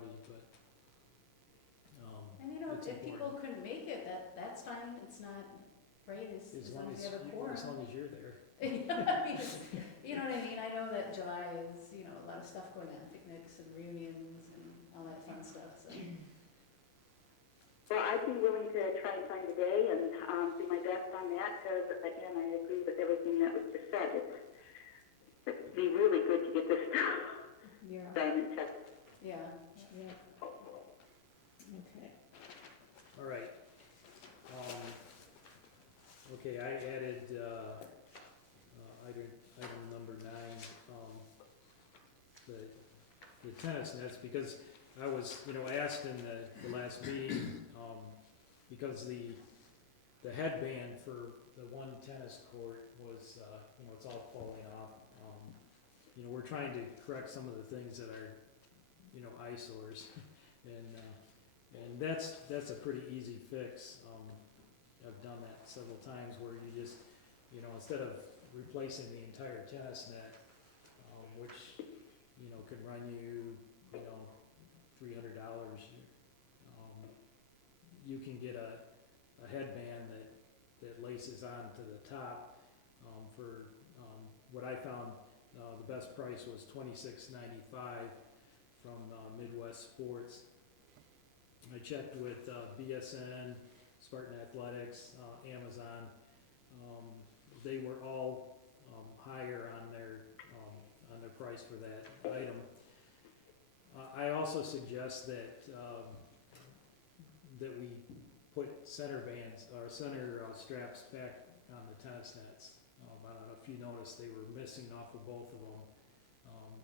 rowdy, but, And you know, it's if people important. couldn't make it, that's fine, it's not, right, as long as you have a as quorum. long as you're there. I mean, it's- you know what I mean, I know that July is, you know, a lot of stuff going on, picnics and reunions and all that fun stuff, so. Well, I'd be willing to try and find a day and do my best on that, because again, I agree with everything that was just said. It'd be really good to get this Yeah. done and tested. Yeah, Yeah. Okay. All right. Okay, I added, item number 9, the tennis nets, because I was, asked in the last meeting, because the headband for the one tennis court was, it's all falling off. We're trying to correct some of the things that are, eyesores, and that's a pretty easy fix. I've done that several times where you just, instead of replacing the entire tennis net, which, can run you, $300, you can get a headband that laces on to the top, for, what I found, the best price was $26.95 from Midwest Sports. I checked with BSN, Spartan Athletics, Amazon. They were all higher on their price for that item. I also suggest that that we put center bands or center straps back on the tennis nets. I don't know if you noticed they were missing off of both of them.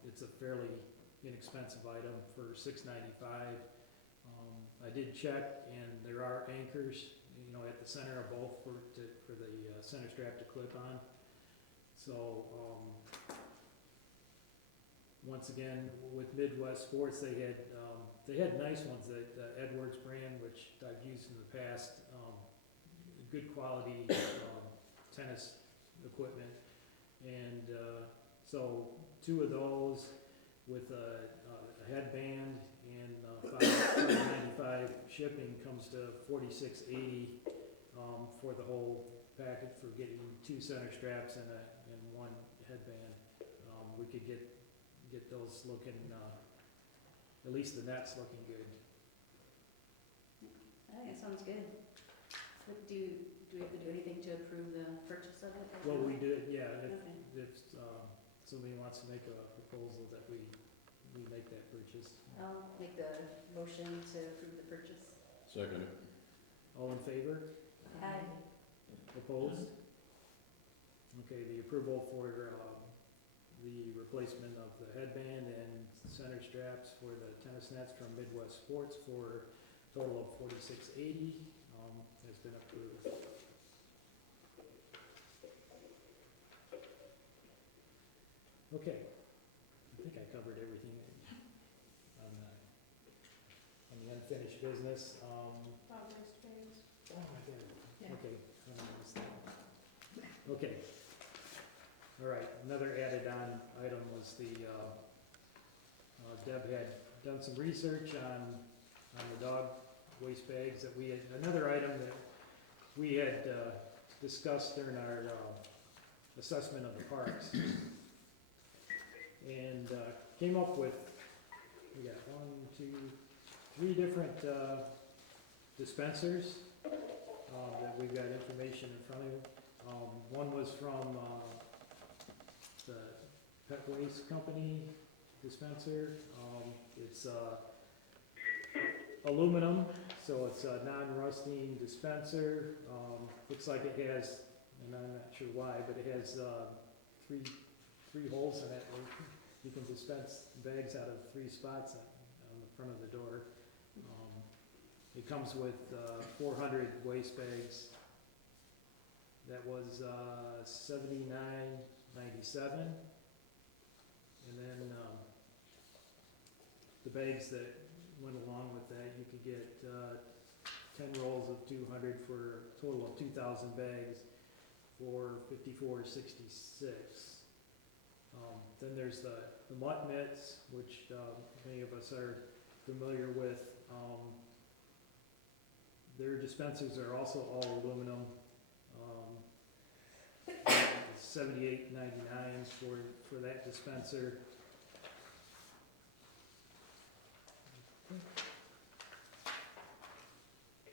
It's a fairly inexpensive item for $6.95. I did check, and there are anchors, at the center of both for the center strap to clip on. So, once again, with Midwest Sports, they had nice ones, the Edwards brand, which I've used in the past, good quality tennis equipment. And so 2 of those with a headband and $5.95 shipping comes to $46.80 for the whole package, for getting 2 center straps and 1 headband. We could get those looking, at least the net's looking good. I think it sounds good. But do we have to do anything to approve the purchase of it? Well, we did, yeah, Okay. if somebody wants to make a proposal that we make that purchase. I'll make the motion to approve the purchase. Second. All in favor? Aye. Opposed? Okay, the approval for the replacement of the headband and center straps for the tennis nets from Midwest Sports for a total of $46.80 has been approved. Okay, I think I covered everything on the unfinished business. Progress phase. Oh, I did. Yeah. Okay. I missed that. Okay. All right, another added on item was the, Deb had done some research on the dog waste bags that we had, another item that we had discussed during our assessment of the parks. And came up with, we got 1, 2, 3 different dispensers that we've got information in front of you. One was from the Pet Waste Company dispenser. It's aluminum, so it's a non-rusting dispenser. Looks like it has, and I'm not sure why, but it has three holes in it. You can dispense bags out of 3 spots on the front of the door. It comes with 400 waste bags. That was $79.97. And then the bags that went along with that, you could get 10 rolls of 200 for a total of 2,000 bags for $54.66. Then there's the mutt mitts, which many of us are familiar with. Their dispensers are also all aluminum. $78.99 for that dispenser. I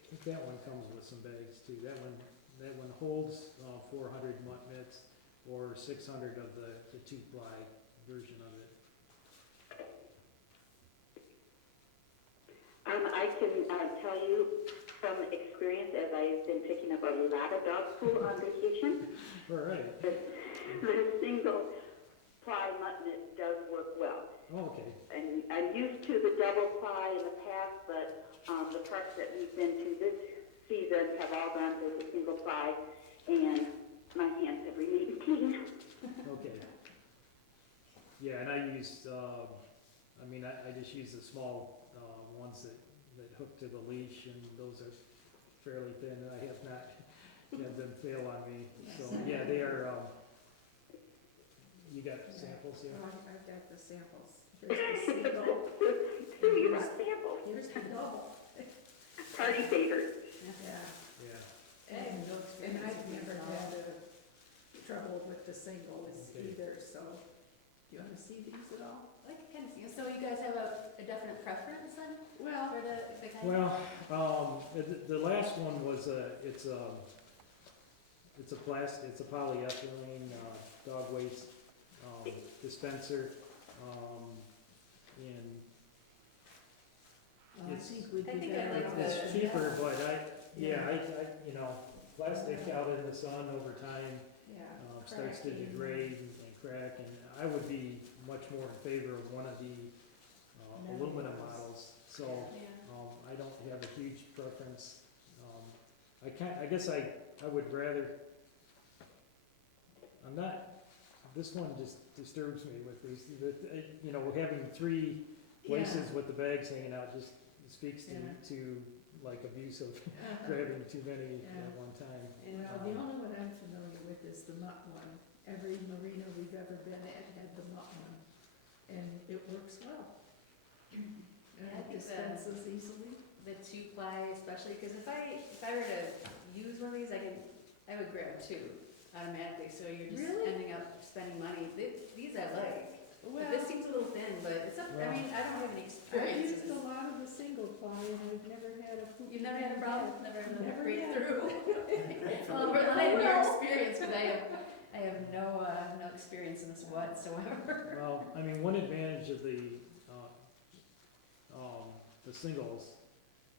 think that one comes with some bags too. That one holds 400 mutt mitts or 600 of the two-ply version of it. I can tell you from experience, as I've been picking up a lot of dog food on vacation, All right. the single ply mutt mitt does work well. Oh, okay. And I'm used to the double ply in the past, but the parks that we've been to this season have all gone to the single ply, and my hands have remained clean. Okay. Yeah, and I used, I just use the small ones that hook to the leash, and those are fairly thin. I have not had them fail on me. So, yeah, they are, you got samples here? Oh, I've got the samples. Here's the single. Here's the double. Party favors. Yeah. Yeah. And I've never had trouble with the singles Okay. either, so, do you wanna see these at all? I can kind of see, so you guys have a definite preference then Well, for the kind? Well, the last one was it's a polyethylene dog waste dispenser, and I it's- think we'd I be think I better like off. the- it's cheaper, but Yeah. plastic out in the sun over time Yeah. starts to cracking. degrade and crack, and I would be much more in favor of one of the aluminum models. So Yeah. I don't have a huge preference. I guess I would rather. This one just disturbs me with these. We're having three places with the bags hanging out. Just speaks to like abuse of grabbing too many Yeah. at one time. The only one I'm familiar with is the mutt one. Every marina we've ever been at had the mutt one, and it works well. And Yeah, I it think dispenses easily. The two-ply especially, because if I were to use one of these, I would grab two automatically, so you're just Really? ending up spending money. These I like. Well, This seems a little thin, but it's up, I mean, I don't have any I experience. used a lot of the single ply, and I've never had a poop. You've never had a problem? Never had a Never breakthrough? had. Well, rely on your experience, because I have no experience in this whatsoever. Well, one advantage of the singles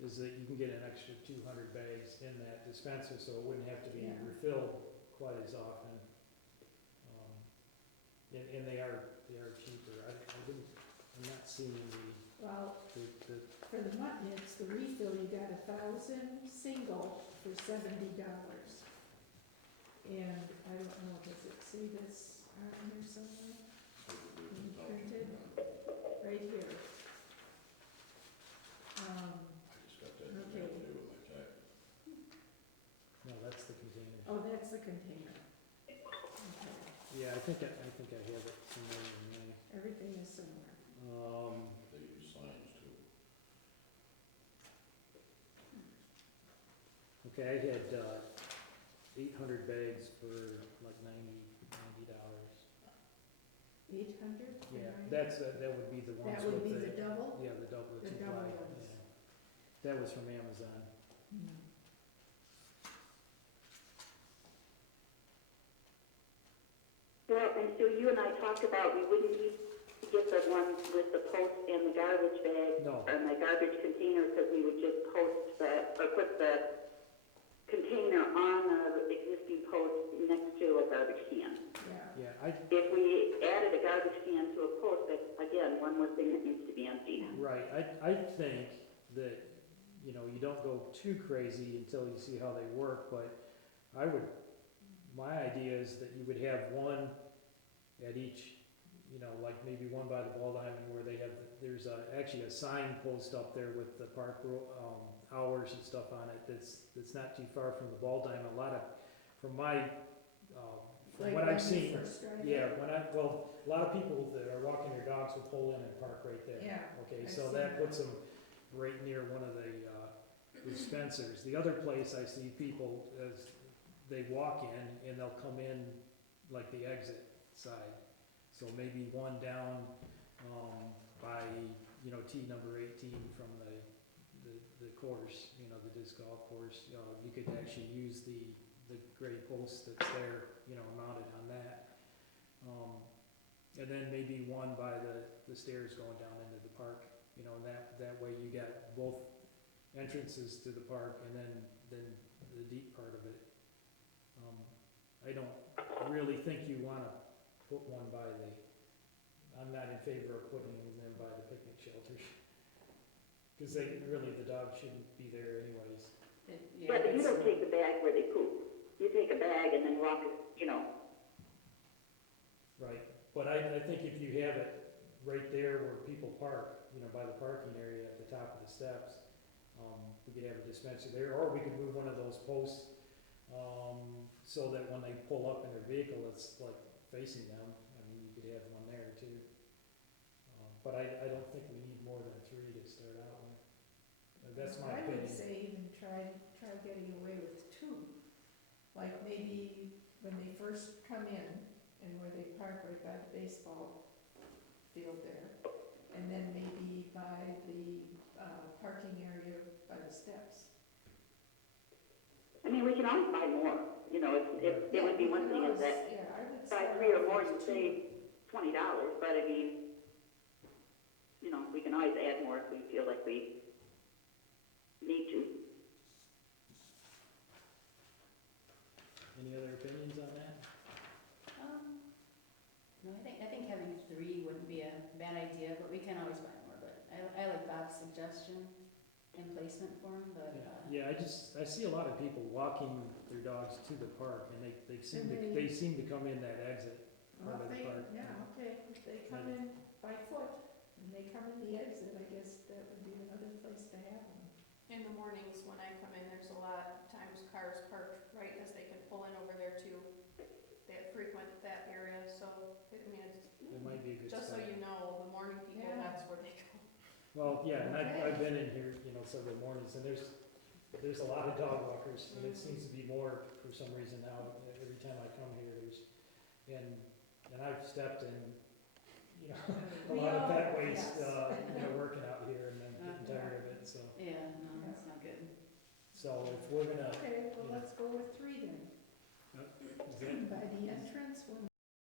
is that you can get an extra 200 bags in that dispenser, so it wouldn't have to be Yeah. refilled quite as often. And they are cheaper. I'm not seeing Well, the for the mutt mitts, the refill, you got 1,000 single for $70. And I don't know, does it say this on there somewhere? Printed? Right here. Okay. no, that's the container. Oh, that's the container. Okay. Yeah, I think I have it somewhere in there. Everything is similar. Okay, I had 800 bags for like $90. 800? Yeah, that would be the ones That would with be the double? yeah, the double, The the two double ply, ones. yeah. That was from Amazon. Hmm. Well, and so you and I talked about we wouldn't need to get the ones with the post and the garbage bag No, and the garbage container, because we would just put the container on the existing post next to a garbage can. Yeah. yeah, If we added a garbage can to a post, that's again one more thing that needs to be emptied. right, I think that, you don't go too crazy until you see how they work, but my idea is that you would have one at each, like maybe one by the ball diamond where there's actually a sign post up there with the park hours and stuff on it that's not too far from the ball diamond. From my from Like what when I've you seen, first drive in? yeah, well, a lot of people that are walking their dogs will pull in and park right there. Yeah, Okay, I've so seen that that. puts them right near one of the dispensers. The other place I see people is they walk in and they'll come in like the exit side. So maybe one down, by, you know, tee number 18 from the course, you know, the disc golf course. You could actually use the gray post that's there, you know, mounted on that. And then maybe one by the stairs going down into the park, you know, and that way you got both entrances to the park and then the deep part of it. I don't really think you wanna put one by I'm not in favor of putting them by the picnic shelters. Cause the dog shouldn't be there anyways. Yeah, But you it's- don't take the bag where they poop. You take a bag and then walk it, you know. Right, but I think if you have it right there where people park, you know, by the parking area at the top of the steps, we could have a dispenser there, or we could move one of those posts, so that when they pull up in their vehicle, it's like facing them. I mean, you could have one there too. But I don't think we need more than 3 to start out with. That's my I would opinion. say even try getting away with 2. Like maybe when they first come in and where they park right by the baseball field there. And then maybe by the parking area by the steps. I mean, we can always buy more. You know, it would be one thing is that Yeah, I would buy start 3 or out more, with you 2. save $20, but I mean, you know, we can always add more if we feel like we need to. Any other opinions on that? No, I think having 3 wouldn't be a bad idea, but we can always buy more, but I like Bob's suggestion and placement for them, but, Yeah, I see a lot of people walking their dogs to the park, and they seem And they seem to come in that exit Well, part of if the they, park. yeah, okay, if they come in by foot and they come in the exit, I guess that would be another place to have them. In the mornings when I come in, there's a lot of times cars parked right as they can pull in over there too. They frequent that area, so, I mean, It might be a good just so spot. you know, the morning people, Yeah. that's where they go. Well, yeah, and Okay. I've been in here, you know, several mornings, and there's a lot of dog walkers, and it seems to be more for some reason now. Every time I come here, and I've stepped in, you know, a lot of pet waste, you know, working out here, and then getting tired of it, so. yeah, no, that's not good. So if we're gonna, Okay, well, let's go with 3 then. is that By the entrance, when